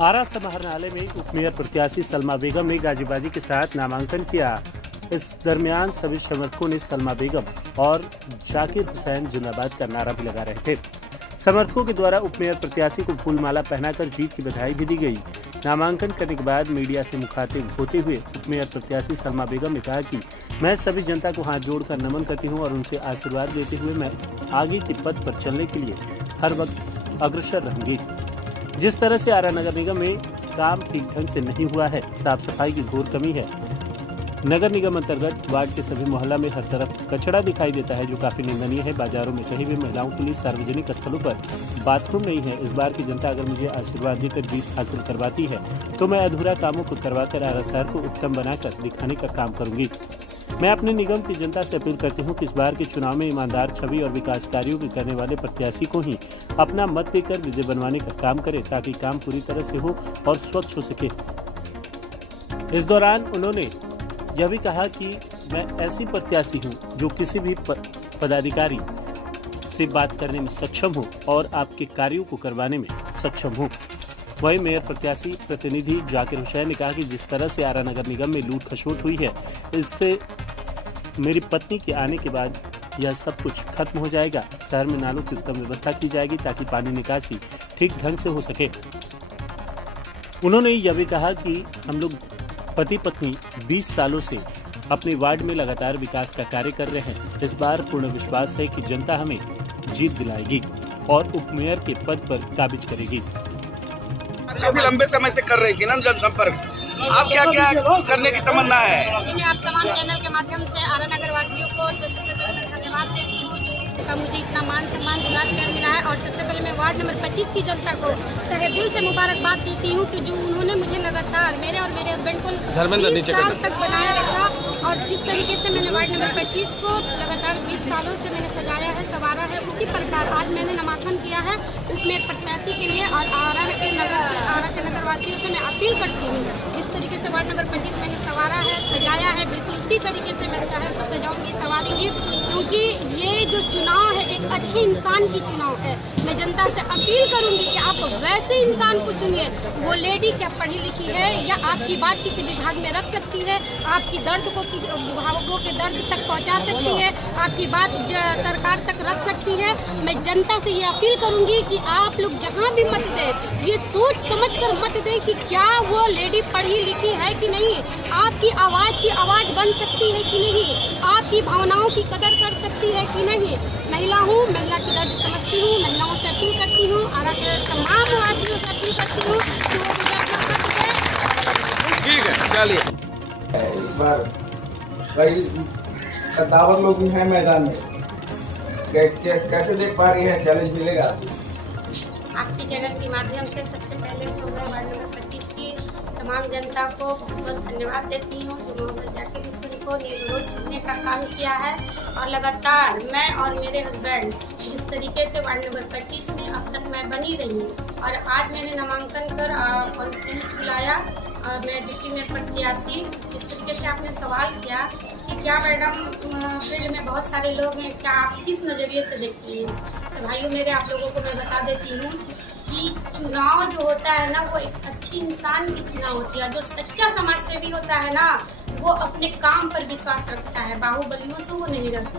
आरा समाहरणालय में उप मेयर प्रत्याशी सलमा बेगम ने गाजीबाजी के साथ नामांकन किया। इस दरमियान सभी समर्थकों ने सलमा बेगम और जाकिर हुसैन जिंदाबाद का नारा भी लगा रहे थे। समर्थकों के द्वारा उप मेयर प्रत्याशी को फूलमाला पहनाकर जीत की बधाई भी दी गई। नामांकन करने के बाद मीडिया से मुखातिब होते हुए उप मेयर प्रत्याशी सलमा बेगम ने कहा कि मैं सभी जनता को हाथ जोड़कर नमन करती हूं और उनसे आशीर्वाद देते हुए मैं आगे के पथ पर चलने के लिए हर वक्त अग्रसर रहूंगी। जिस तरह से आरा नगर निगम में काम ठीक ढंग से नहीं हुआ है, साफ सफाई की घोर कमी है। नगर निगम अंतर्गत वार्ड के सभी मोहल्ला में हर तरफ कचरा दिखाई देता है, जो काफी निंदनीय है। बाजारों में कहीं भी महिलाओं के लिए सार्वजनिक स्थलों पर बाथरूम नहीं है। इस बार की जनता अगर मुझे आशीर्वाद देकर जीत हासिल करवाती है तो मैं अधूरा कामों को करवाकर आरा शहर को उत्तम बनाकर दिखाने का काम करूंगी। मैं अपने निगम की जनता से अपील करती हूं कि इस बार के चुनाव में ईमानदार छवि और विकास कार्यों के करने वाले प्रत्याशी को ही अपना मत देकर विजय बनवाने का काम करें, ताकि काम पूरी तरह से हो और स्वच्छ हो सके। इस दौरान उन्होंने यह भी कहा कि मैं ऐसी प्रत्याशी हूं जो किसी भी पदाधिकारी से बात करने में सक्षम हो और आपके कार्यों को करवाने में सक्षम हो। वही मेयर प्रत्याशी प्रतिनिधि जाकिर हुसैन ने कहा कि जिस तरह से आरा नगर निगम में लूट खसोट हुई है, इससे मेरी पत्नी के आने के बाद यह सब कुछ खत्म हो जाएगा। शहर में नालों की उत्तम व्यवस्था की जाएगी ताकि पानी निकासी ठीक ढंग से हो सके। उन्होंने यह भी कहा कि हम लोग पति पत्नी 20 सालों से अपने वार्ड में लगातार विकास का कार्य कर रहे हैं। इस बार पूर्ण विश्वास है कि जनता हमें जीत दिलाएगी और उप मेयर के पद पर काबिज करेगी। काफी लंबे समय से कर रही थी ना जनसंपर्क, आप क्या क्या करने की तमन्ना है? जी, मैं आप तमाम चैनल के माध्यम से आरा नगर वासियों को तो सबसे पहले मैं धन्यवाद देती हूँ जिनका मुझे इतना मान सम्मान दुलार प्यार मिला है। और सबसे पहले मैं वार्ड नंबर 25 की जनता को तहे दिल से मुबारकबाद देती हूँ कि जो उन्होंने मुझे लगातार मेरे और मेरे हस्बैंड को 20 साल तक बनाए रखा। और जिस तरीके से मैंने वार्ड नंबर 25 को लगातार 20 सालों से मैंने सजाया है, संवारा है, उसी प्रकार आज मैंने नामांकन किया है उप मेयर प्रत्याशी के लिए। और आरा के नगर वासियों से मैं अपील करती हूँ, जिस तरीके से वार्ड नंबर 25 मैंने संवारा है, सजाया है, बिल्कुल उसी तरीके से मैं शहर को सजाऊंगी, संवारूंगी। क्योंकि ये जो चुनाव है एक अच्छे इंसान की चुनाव है। मैं जनता से अपील करूंगी कि आप वैसे इंसान को चुनिए, वो लेडी क्या पढ़ी लिखी है या आपकी बात किसी विभाग में रख सकती है, आपकी दर्द को किसी विभागों के दर्द तक पहुंचा सकती है, आपकी बात सरकार तक रख सकती है। मैं जनता से ये अपील करूंगी कि आप लोग जहां भी मत दें, ये सोच समझकर मत दें कि क्या वो लेडी पढ़ी लिखी है कि नहीं, आपकी आवाज़ की आवाज़ बन सकती है कि नहीं, आपकी भावनाओं की कदर कर सकती है कि नहीं। महिला हूँ, महिला की दर्द समझती हूँ, महिलाओं से अपील करती हूँ, आरा के तमाम वासियों से अपील करती हूँ कि वो मुझे अपना मत दें। ठीक है, चलिए। इस बार कई सत्तावन लोग भी हैं मैदान में, कैसे देख पा रही है चैलेंज मिलेगा? आपके चैनल के माध्यम से सबसे पहले तो मैं वार्ड नंबर 25 की तमाम जनता को बहुत धन्यवाद देती हूँ जो मोहम्मद जाकिर हुसैन को निर्विरोध चुनने का काम किया है। और लगातार मैं और मेरे हस्बैंड जिस तरीके से वार्ड नंबर 25 में अब तक मैं बनी रही हूँ और आज मैंने नामांकन कर कॉन्फ्रेंस बुलाया और मैं डिप्टी मेयर प्रत्याशी, जिस तरीके से आपने सवाल किया कि क्या मैडम फील्ड में बहुत सारे लोग हैं, क्या आप किस नज़रिए से देखती हैं, तो भाइयों मेरे आप लोगों को मैं बता देती हूँ कि चुनाव जो होता है ना वो एक अच्छी इंसान की चुनाव होती है। जो सच्चा समाज सेवी होता है ना वो अपने काम पर विश्वास रखता है, बाहुबलियों से वो नहीं रखता।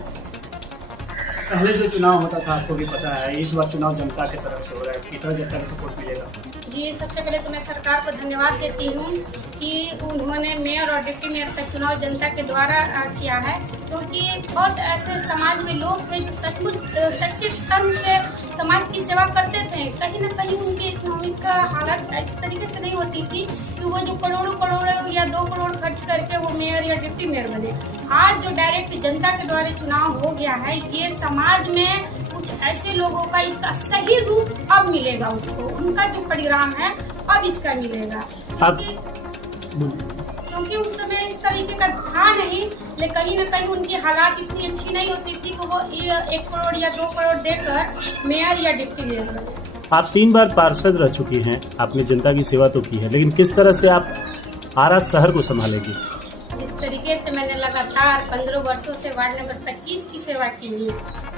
पहले जो चुनाव होता था आपको भी पता है, इस बार चुनाव जनता की तरफ से हो रहा है, कितना जनता का सपोर्ट मिलेगा? जी, सबसे पहले तो मैं सरकार को धन्यवाद देती हूँ कि उन्होंने मेयर और डिप्टी मेयर का चुनाव जनता के द्वारा किया है। क्योंकि बहुत ऐसे समाज में लोग थे जो सचमुच सच्चे ढंग से समाज की सेवा करते थे। कहीं ना कहीं उनकी इकोनॉमिक का हालत इस तरीके से नहीं होती थी कि वो जो करोड़ों या 2 करोड़ खर्च करके वो मेयर या डिप्टी मेयर बने। आज जो डायरेक्ट जनता के द्वारा चुनाव हो गया है, ये समाज में कुछ ऐसे लोगों का इसका सही रूप अब मिलेगा, उसको उनका जो परिणाम है अब इसका मिलेगा। क्योंकि उस समय इस तरीके का था नहीं, लेकिन कहीं ना कहीं उनकी हालात इतनी अच्छी नहीं होती थी कि वो 1 करोड़ या 2 करोड़ देकर मेयर या डिप्टी मेयर बने। आप 3 बार पार्षद रह चुकी हैं, आपने जनता की सेवा तो की है, लेकिन किस तरह से आप आरा शहर को संभालेंगी? जिस तरीके से मैंने लगातार 15 वर्षों से वार्ड नंबर 25 की सेवा की है,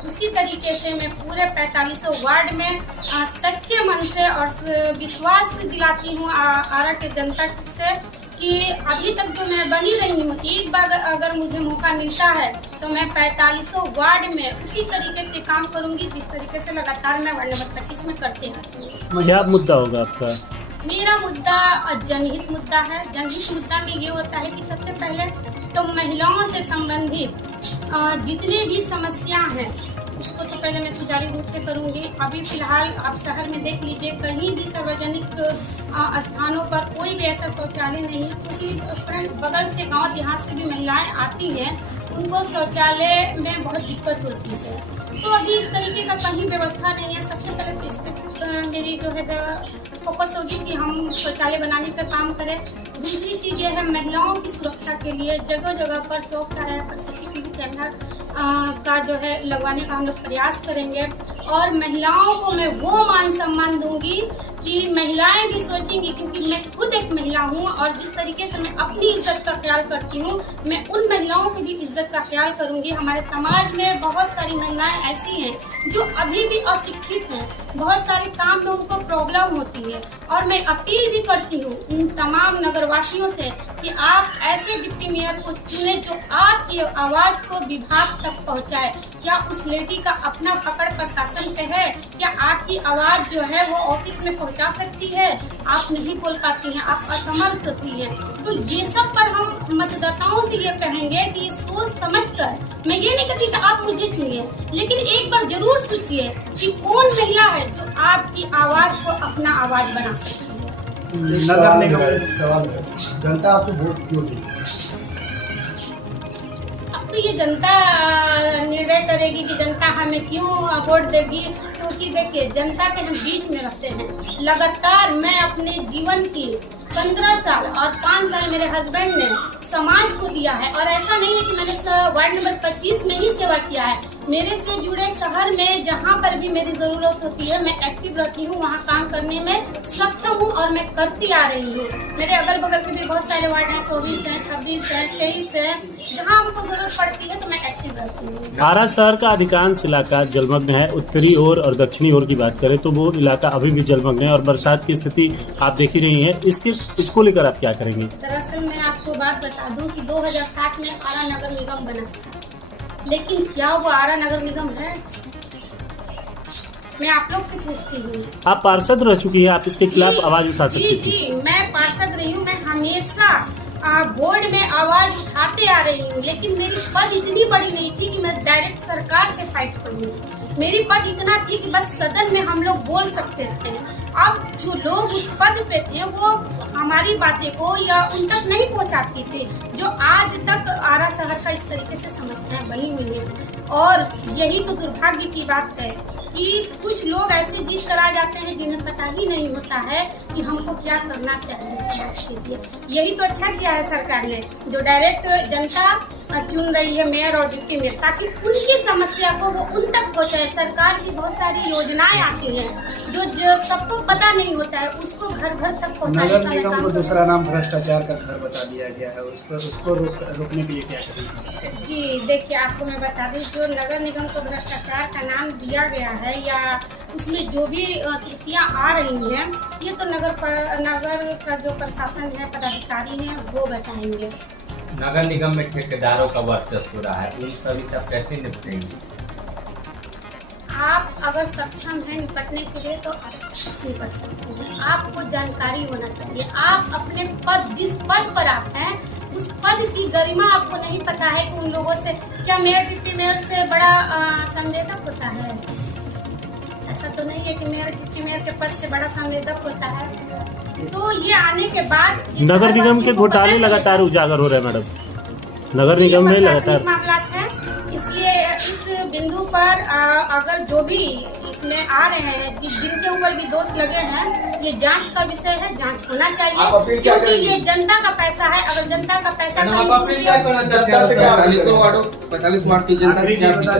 उसी तरीके से मैं पूरे 45 वार्ड में सच्चे मन से और विश्वास दिलाती हूँ आरा के जनता से कि अभी तक जो मैं बनी रही हूँ, एक बार अगर मुझे मौका मिलता है तो मैं 45 वार्ड में उसी तरीके से काम करूँगी जिस तरीके से लगातार मैं वार्ड नंबर 25 में करते आती हूँ। क्या मुद्दा होगा आपका? मेरा मुद्दा जनहित मुद्दा है। जनहित मुद्दा में ये होता है कि सबसे पहले तो महिलाओं से संबंधित जितने भी समस्या हैं उसको तो पहले मैं सुचारू रूप से करूँगी। अभी फिलहाल आप शहर में देख लीजिए, कहीं भी सार्वजनिक स्थानों पर कोई भी ऐसा शौचालय नहीं है, क्योंकि बगल से गांव देहात से भी महिलाएं आती हैं, उनको शौचालय में बहुत दिक्कत होती है। तो अभी इस तरीके का कहीं व्यवस्था नहीं है। सबसे पहले तो इस पर मेरी जो है फोकस होगी कि हम शौचालय बनाने का काम करें। दूसरी चीज़ ये है, महिलाओं की सुरक्षा के लिए जगह जगह पर चौक चौराहे पर CCTV कैमरा का जो है लगवाने का हम लोग प्रयास करेंगे। और महिलाओं को मैं वो मान सम्मान दूंगी कि महिलाएं भी सोचेंगी, क्योंकि मैं खुद एक महिला हूँ और जिस तरीके से मैं अपनी इज्जत का ख्याल करती हूँ, मैं उन महिलाओं की भी इज्जत का ख्याल करूँगी। हमारे समाज में बहुत सारी महिलाएं ऐसी हैं जो अभी भी अशिक्षित हैं, बहुत सारे काम में उनको प्रॉब्लम होती है। और मैं अपील भी करती हूँ उन तमाम नगरवासियों से कि आप ऐसे डिप्टी मेयर को चुने जो आपकी आवाज़ को विभाग तक पहुँचाए। क्या उस लेडी का अपना पकड़ प्रशासन पे है? क्या आपकी आवाज़ जो है वो ऑफिस में पहुंचा सकती है? आप नहीं बोल पाती हैं, आप असमर्थ होती हैं। तो ये सब पर हम मतदाताओं से ये कहेंगे कि ये सोच समझकर, मैं ये नहीं कहती कि आप मुझे चुनिए, लेकिन एक बार जरूर सोचिए कि कौन महिला है जो आपकी आवाज़ को अपना आवाज़ बना सकती है। नगर निगम सवाल है, जनता आपको वोट क्यों देगी? अब तो ये जनता निर्णय करेगी कि जनता हमें क्यों वोट देगी। क्योंकि देखिए, जनता के हम बीच में रहते हैं। लगातार मैं अपने जीवन की 15 साल और 5 साल मेरे हस्बैंड ने समाज को दिया है। और ऐसा नहीं है कि मैंने वार्ड नंबर 25 में ही सेवा किया है। मेरे से जुड़े शहर में जहाँ पर भी मेरी ज़रूरत होती है, मैं एक्टिव रहती हूँ, वहाँ काम करने में सक्षम हूँ और मैं करती आ रही हूँ। मेरे अगल बगल के भी बहुत सारे वार्ड हैं, 24 हैं, 26 हैं, 23 हैं, जहाँ हमको ज़रूरत पड़ती है तो मैं एक्टिव रहती हूँ। आरा शहर का अधिकांश इलाका जलमग्न है। उत्तरी ओर और दक्षिणी ओर की बात करें तो वो इलाका अभी भी जलमग्न है और बरसात की स्थिति आप देख ही रही हैं। इसको लेकर आप क्या करेंगी? दरअसल मैं आपको बात बता दूं कि 2007 में आरा नगर निगम बना, लेकिन क्या वो आरा नगर निगम है? मैं आप लोग से पूछती हूँ। आप पार्षद रह चुकी है, आप इसके खिलाफ आवाज उठा सकती थी। जी, मैं पार्षद रही हूँ। मैं हमेशा बोर्ड में आवाज उठाते आ रही हूँ, लेकिन मेरी पद इतनी बड़ी नहीं थी कि मैं डायरेक्ट सरकार से फाइट करूँ। मेरी पद इतना थी कि बस सदन में हम लोग बोल सकते थे। अब जो लोग उस पद पे थे वो हमारी बातें को या उन तक नहीं पहुंचाती थे, जो आज तक आरा शहर का इस तरीके से समस्याएं बनी हुई हैं। और यही तो दुर्भाग्य की बात है कि कुछ लोग ऐसे जीत कर आ जाते हैं जिन्हें पता ही नहीं होता है कि हमको क्या करना चाहिए समाज के लिए। यही तो अच्छा किया है सरकार ने, जो डायरेक्ट जनता चुन रही है मेयर और डिप्टी मेयर, ताकि उनकी समस्या को वो उन तक पहुँचाए। सरकार की बहुत सारी योजनाएं आती हैं जो सबको पता नहीं होता है, उसको घर घर तक पहुँचाने का नगर निगम को दूसरा नाम भ्रष्टाचार का घर बता दिया गया है, उसको रोकने के लिए क्या करेंगे? जी देखिए, आपको मैं बता दूं, जो नगर निगम को भ्रष्टाचार का नाम दिया गया है या उसमें जो भी त्रुटियां आ रही हैं, ये तो नगर का जो प्रशासन है, पदाधिकारी हैं, वो बताएंगे। नगर निगम में ठेकेदारों का वर्चस्व रहा है, उन सभी सब कैसे निपटेंगे? आप अगर सक्षम हैं निपटने के लिए तो आप निपट सकते हैं। आपको जानकारी होना चाहिए। आप अपने पद, जिस पद पर आप हैं, उस पद की गरिमा आपको नहीं पता है कि उन लोगों से क्या मेयर डिप्टी मेयर से बड़ा संवेदक होता है? ऐसा तो नहीं है कि मेयर डिप्टी मेयर के पद से बड़ा संवेदक होता है। तो ये आने के बाद नगर निगम के घोटाले लगातार उजागर हो रहे हैं मैडम। नगर निगम में लगातार मामला है, इसलिए इस बिंदु पर अगर जो भी इसमें आ रहे हैं, जिनके ऊपर भी दोष लगे हैं, ये जांच का विषय है, जांच होना चाहिए, क्योंकि ये जनता का पैसा है। अगर जनता का पैसा जनता से क्या 45 वार्ड की जनता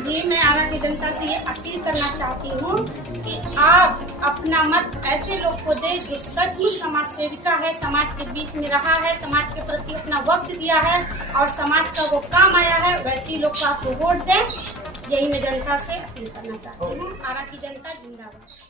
जी, मैं आरा की जनता से ये अपील करना चाहती हूँ कि आप अपना मत ऐसे लोग को दे जो सचमुच समाज सेविका है, समाज के बीच में रहा है, समाज के प्रति अपना वक्त दिया है और समाज का वो काम आया है, वैसे ही लोग को आप वोट दें। यही मैं जनता से अपील करना चाहती हूँ। आरा की जनता जिंदाबाद।